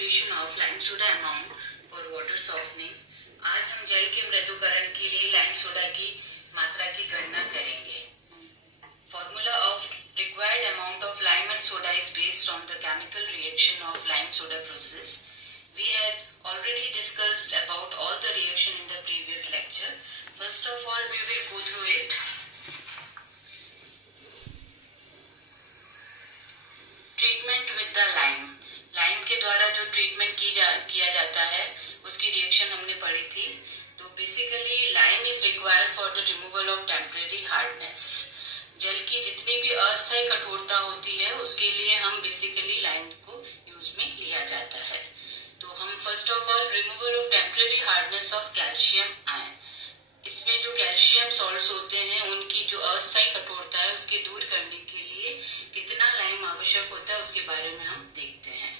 Calculation of lime soda amount for water softening. आज हम जल के मृदुकरण के लिए लाइम सोडा की मात्रा की गणना करेंगे। Formula of required amount of lime and soda is based on the chemical reaction of lime soda process. We had already discussed about all the reaction in the previous lecture. First of all, we will go through it. Treatment with the lime. Lime के द्वारा जो treatment किया जाता है उसकी reaction हमने पढ़ी थी। तो basically lime is required for the removal of temporary hardness. जल की जितनी भी अस्थायी कठोरता होती है उसके लिए हम बेसिकली लाइम को यूज में लिया जाता है। तो हम first of all removal of temporary hardness of calcium ion, इसमें जो कैल्शियम सॉल्ट्स होते हैं उनकी जो अस्थायी कठोरता है उसके दूर करने के लिए कितना लाइम आवश्यक होता है उसके बारे में हम देखते हैं।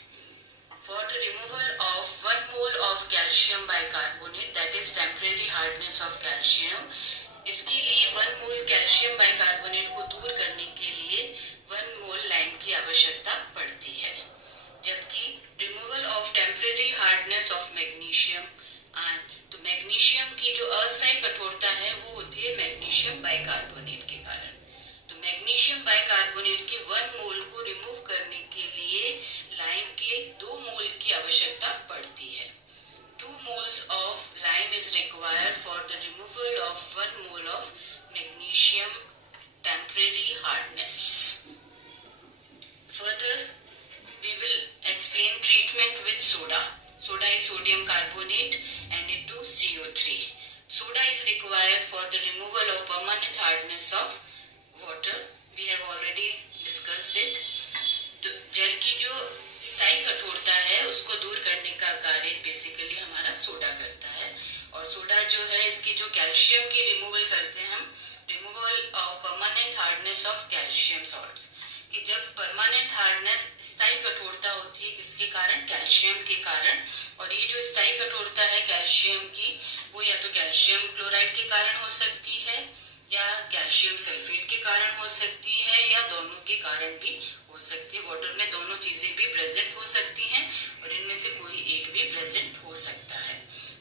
For the removal of 1 mole of calcium bicarbonate, that is temporary hardness of calcium, इसके लिए 1 मोल कैल्शियम बाइकार्बोनेट को दूर करने के लिए 1 मोल लाइम की आवश्यकता पड़ती है। जबकि removal of temporary hardness of magnesium, तो मैग्नीशियम की जो अस्थायी कठोरता है वो होती है मैग्नीशियम बाइकार्बोनेट के कारण। तो मैग्नीशियम बाइकार्बोनेट के 1 मोल को रिमूव करने के लिए लाइम के 2 मोल की आवश्यकता पड़ती है। 2 moles of lime is required for the removal of 1 mole of magnesium temporary hardness. Further, we will explain treatment with soda. Soda is sodium carbonate Na2CO3. Soda is required for the removal of permanent hardness of water. We have already discussed it. तो जल की जो स्थायी कठोरता है उसको दूर करने का कार्य बेसिकली हमारा सोडा करता है। और सोडा जो है इसकी जो कैल्शियम की रिमूवल करते हैं हम, removal of permanent hardness of calcium salts, कि जब परमानेंट हार्डनेस स्थायी कठोरता होती है किसके कारण, कैल्शियम के कारण। और ये जो स्थायी कठोरता है कैल्शियम की वो या तो कैल्शियम क्लोराइड के कारण हो सकती है या कैल्शियम सल्फेट के कारण हो सकती है या दोनों के कारण भी हो सकती है। वाटर में दोनों चीजें भी प्रेजेंट हो सकती हैं और इनमें से कोई एक भी प्रेजेंट हो सकता है।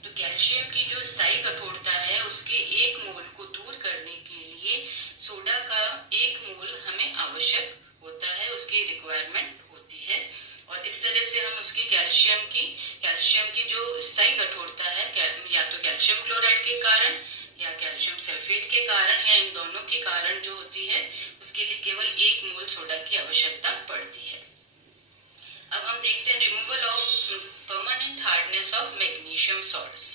तो कैल्शियम की जो स्थायी कठोरता है उसके 1 मोल को दूर करने के लिए सोडा का 1 मोल हमें आवश्यक होता है, उसकी रिक्वायरमेंट होती है। और इस तरह से हम उसकी कैल्शियम की जो स्थायी कठोरता है या तो कैल्शियम क्लोराइड के कारण या कैल्शियम सल्फेट के कारण या इन दोनों के कारण जो होती है उसके लिए केवल 1 मोल सोडा की आवश्यकता पड़ती है। अब हम देखते हैं removal of permanent hardness of magnesium salts.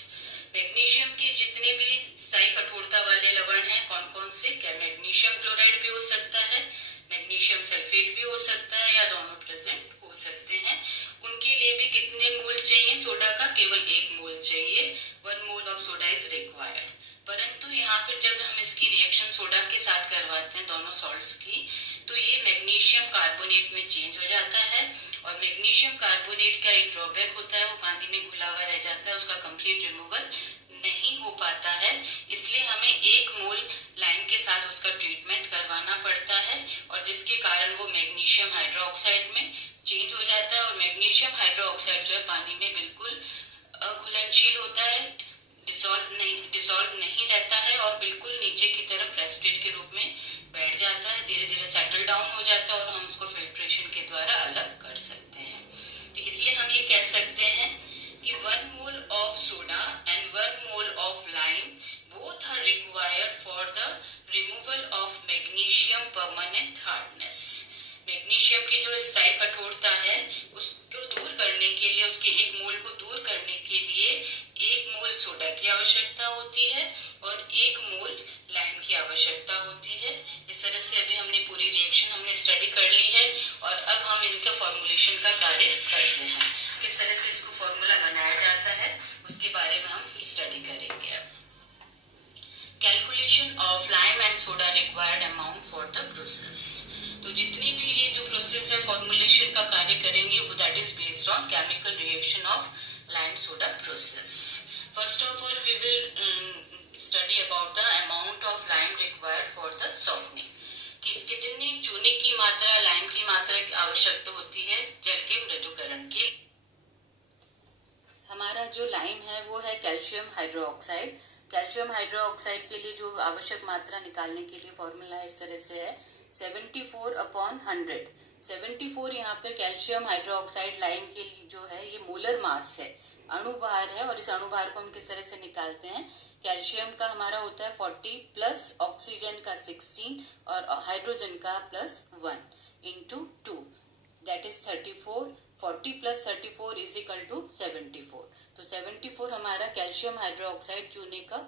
Magnesium के जितने भी स्थायी कठोरता वाले लवण हैं कौन कौन से, क्या मैग्नीशियम क्लोराइड भी हो सकता है, मैग्नीशियम सल्फेट भी हो सकता है या दोनों प्रेजेंट हो सकते हैं। उनके लिए भी कितने मोल चाहिए सोडा का, केवल 1 मोल चाहिए। 1 mole of soda is required. परंतु यहाँ पर जब हम इसकी रिएक्शन सोडा के साथ करवाते हैं दोनों सॉल्ट्स की, तो ये मैग्नीशियम कार्बोनेट में चेंज हो जाता है। और मैग्नीशियम कार्बोनेट का एक ड्रॉबैक होता है, वो पानी में घुला हुआ रह जाता है, उसका कंप्लीट रिमूवल नहीं हो पाता है। इसलिए हमें 1 मोल लाइम के साथ उसका ट्रीटमेंट करवाना पड़ता है और जिसके कारण वो मैग्नीशियम हाइड्रोक्साइड में चेंज हो जाता है। और मैग्नीशियम हाइड्रोक्साइड जो है पानी में बिल्कुल अघुलनशील होता है, डिसॉल्व नहीं रहता है और बिल्कुल नीचे की तरफ प्रेसिपिटेट के रूप में बैठ जाता है, धीरे धीरे सेटल डाउन हो जाता है और हम उसको फिल्ट्रेशन के द्वारा अलग कर सकते हैं। तो इसलिए हम ये कह सकते हैं कि 1 mole of soda and 1 mole of lime both are required for the removal of magnesium permanent hardness. Magnesium की जो स्थायी कठोरता है उसको दूर करने के लिए, उसके 1 मोल को दूर करने के लिए 1 मोल सोडा की आवश्यकता होती है और 1 मोल लाइम की आवश्यकता होती है। इस तरह से अभी हमने पूरी रिएक्शन हमने स्टडी कर ली है और अब हम इनका फॉर्मुलेशन का कार्य करते हैं। किस तरह से इसको फॉर्मूला बनाया जाता है उसके बारे में हम स्टडी करेंगे। अब calculation of lime and soda required amount for the process. तो जितनी भी ये जो प्रोसेस है फॉर्मुलेशन का कार्य करेंगे वो that is based on chemical reaction of lime soda process. First of all we will study about the amount of lime required for the softening, कि कितनी चूने की मात्रा, लाइम की मात्रा की आवश्यकता होती है जल के मृदुकरण के। जो लाइम है वो है कैल्शियम हाइड्रोक्साइड। कैल्शियम हाइड्रोक्साइड के लिए जो आवश्यक मात्रा निकालने के लिए फॉर्मूला इस तरह से है 74/100। 74 यहाँ पे कैल्शियम हाइड्रोक्साइड लाइम के लिए जो है ये मोलर मास है, अणुभार है। और इस अणुभार को हम किस तरह से निकालते हैं, कैल्शियम का हमारा होता है 40 प्लस ऑक्सीजन का 16 और हाइड्रोजन का plus 1 into 2 that is 34। 40 plus 34 is equal to 74। तो 74 हमारा कैल्शियम हाइड्रोक्साइड चूने का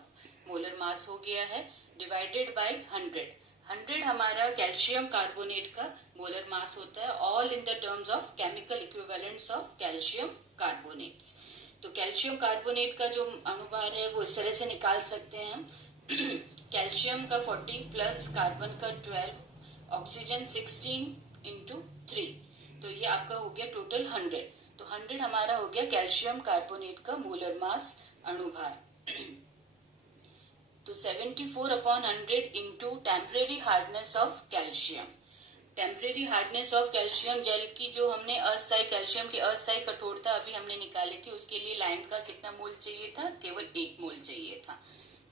मोलर मास हो गया है, डिवाइडेड बाय 100। 100 हमारा कैल्शियम कार्बोनेट का मोलर मास होता है, all in the terms of chemical equivalents of calcium carbonates. तो कैल्शियम कार्बोनेट का जो अणुभार है वो इस तरह से निकाल सकते हैं हम कैल्शियम का 40 प्लस कार्बन का 12, ऑक्सीजन 16 इंटू 3, तो ये आपका हो गया टोटल 100। तो 100 हमारा हो गया कैल्शियम कार्बोनेट का मोलर मास अणुभार। तो 74/100 into temporary hardness of calcium. Temporary hardness of calcium जेल की जो हमने अस्थायी कैल्शियम की अस्थायी कठोरता अभी हमने निकाली थी, उसके लिए लाइम का कितना मोल चाहिए था, केवल 1 मोल चाहिए था,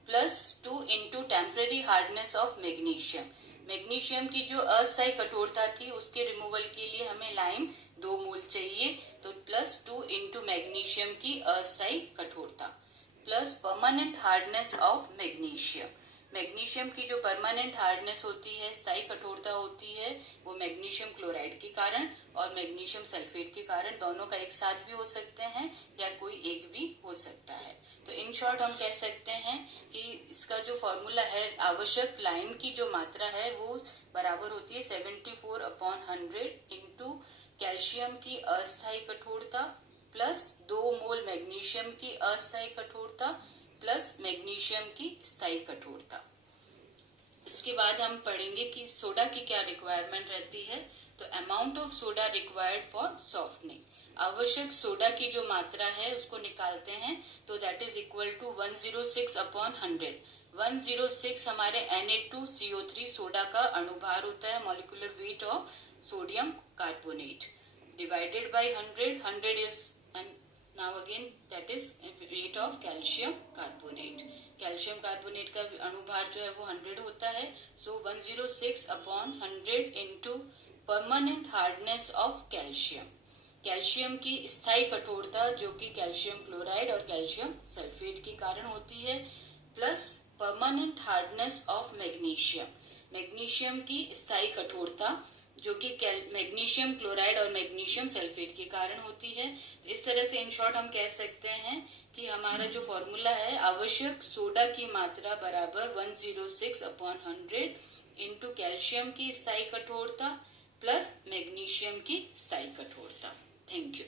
plus 2 into temporary hardness of magnesium. Magnesium की जो अस्थायी कठोरता थी उसके रिमूवल के लिए हमें लाइम 2 मोल चाहिए, तो प्लस 2 इंटू मैग्नीशियम की अस्थायी कठोरता, plus permanent hardness of magnesium. Magnesium की जो परमानेंट हार्डनेस होती है, स्थायी कठोरता होती है, वो मैग्नीशियम क्लोराइड के कारण और मैग्नीशियम सल्फेट के कारण, दोनों का एक साथ भी हो सकते हैं या कोई एक भी हो सकता है। तो इन शॉर्ट हम कह सकते हैं कि इसका जो फॉर्मूला है, आवश्यक लाइम की जो मात्रा है वो बराबर होती है 74/100 इंटू कैल्शियम की अस्थायी कठोरता प्लस 2 मोल मैग्नीशियम की अस्थायी कठोरता प्लस मैग्नीशियम की स्थायी कठोरता। इसके बाद हम पढ़ेंगे कि सोडा की क्या रिक्वायरमेंट रहती है। तो amount of soda required for softening, आवश्यक सोडा की जो मात्रा है उसको निकालते हैं, तो दैट इज इक्वल टू 106/100। 106 हमारे Na2CO3 सोडा का अणुभार होता है, molecular weight of sodium carbonate, divided by 100। 100 is now again that is weight of calcium carbonate। Calcium carbonate का अणुभार जो है वो 100 होता है। सो 106/100 into permanent hardness of calcium, calcium की स्थायी कठोरता जो कि कैल्शियम क्लोराइड और कैल्शियम सल्फेट के कारण होती है, plus permanent hardness of magnesium, magnesium की स्थायी कठोरता जो कि मैग्नीशियम क्लोराइड और मैग्नीशियम सल्फेट के कारण होती है। तो इस तरह से इन शॉर्ट हम कह सकते हैं कि हमारा जो फॉर्मूला है, आवश्यक सोडा की मात्रा बराबर 106/100 इंटू कैल्शियम की स्थायी कठोरता प्लस मैग्नीशियम की स्थायी कठोरता। Thank you.